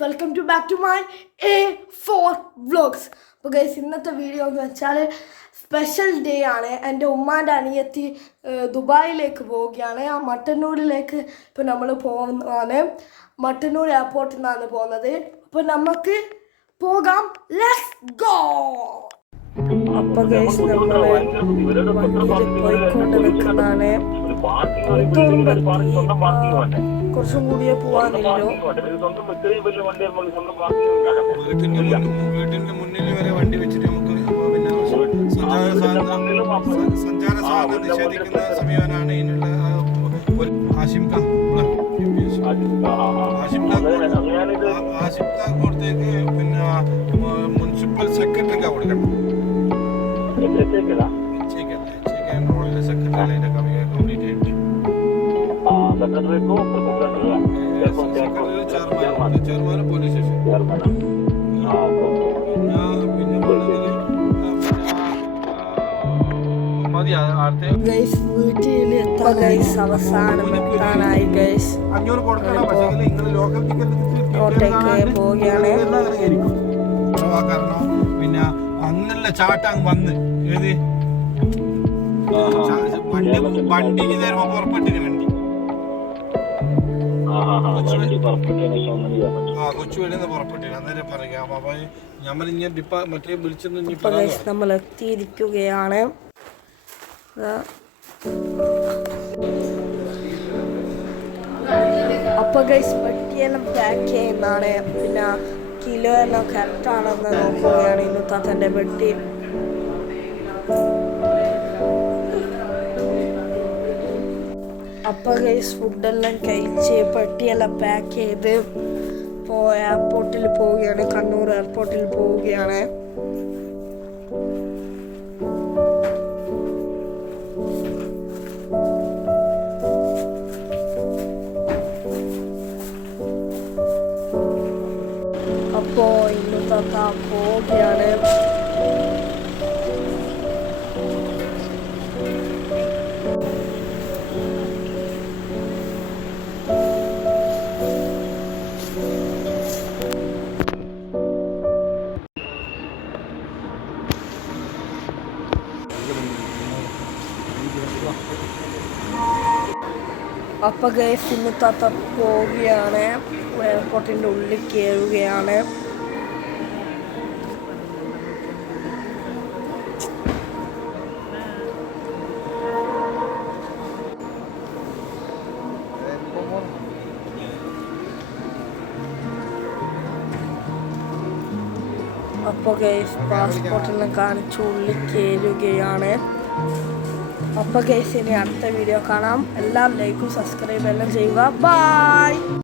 welcome back to my A4 vlogs. അപ്പോൾ guys ഇന്നത്തെ video എന്ന് വെച്ചാൽ സ്പെഷ്യൽ ഡേ ആണ്. എൻ്റെ ഉമ്മാൻ്റെ അനിയത്തി ദുബായിലേക്ക് പോവുകയാണ്. ആ മട്ടന്നൂരിലേക്ക് ഇപ്പോൾ നമ്മൾ പോകുന്നതാണ്. മട്ടന്നൂർ എയർപോർട്ടിൽ നിന്നാണ് പോകുന്നത്. അപ്പോൾ നമുക്ക് പോകാം. Let's go. അപ്പോൾ ഗൈസ് നമ്മൾ വണ്ടിയിൽ പോയിക്കൊണ്ട് നിൽക്കുന്നതാണ്. കുറച്ചും കൂടിയേ പോവാനില്ലോ. വീട്ടിന്റെ മുന്നിൽ വരെ വണ്ടി വെച്ചിട്ട് നമുക്ക് പിന്നെ സഞ്ചാര സ്വാതന്ത്ര്യം നിഷേധിക്കുന്ന സമീപനാണ് ഇതിനുള്ള ആശിംകാർക്ക് പിന്നെ മുനിസിപ്പൽ സെക്രട്ടറിക്കാ കൊടുക്കണം. റോഡിലെ സെക്രട്ടറി അതിന്റെ കംപ്ലീറ്റ് ആയിട്ട് ചെയർമാൻ പോലീസ് സ്റ്റേഷൻ അവസാനം എത്താനായി ഗൈസ്. പിന്നെ അങ്ങനെയുള്ള ചാട്ടം വന്ന് ഏത് വണ്ടിക്ക് തരുമ്പോ പുറപ്പെട്ടിന് വണ്ടി കൊച്ചുവേളിന്ന് പുറപ്പെട്ടിന് അന്നേരം പറയാം. അപ്പൊ നമ്മൾ ഇങ്ങനെ മറ്റേ വിളിച്ചെന്ന് നമ്മൾ എത്തിയിരിക്കുകയാണ്. അപ്പൊ ഗൈസ് പെട്ടിയെല്ലാം പാക്ക് ചെയ്യുന്നതാണ്. പിന്നെ കിലോ എല്ലാം കറക്റ്റാണെന്ന് നോക്കുകയാണ് ഇന്നത്തെ തൻ്റെ പെട്ടി. അപ്പോൾ ഗൈസ് ഫുഡെല്ലാം കഴിച്ച് പെട്ടിയെല്ലാം പാക്ക് ചെയ്ത് ഇപ്പോൾ എയർപോർട്ടിൽ പോവുകയാണ്. കണ്ണൂർ എയർപോർട്ടിൽ പോവുകയാണ്. അപ്പോൾ ഇന്നത്തെ പോവുകയാണ്. അപ്പോൾ ഗൈസ് ഇന്നത്തെ പോവുകയാണ്. എയർപോർട്ടിൻ്റെ ഉള്ളിൽ കയറുകയാണ്. അപ്പോൾ ഗൈസ് പാസ്പോർട്ടെല്ലാം കാണിച്ച് ഉള്ളിൽ കയറുകയാണ്. അപ്പോൾ ഗൈസ് ഇനി അടുത്ത വീഡിയോ കാണാം. എല്ലാം ലൈക്കും സബ്സ്ക്രൈബ് എല്ലാം ചെയ്യുക. ബൈ.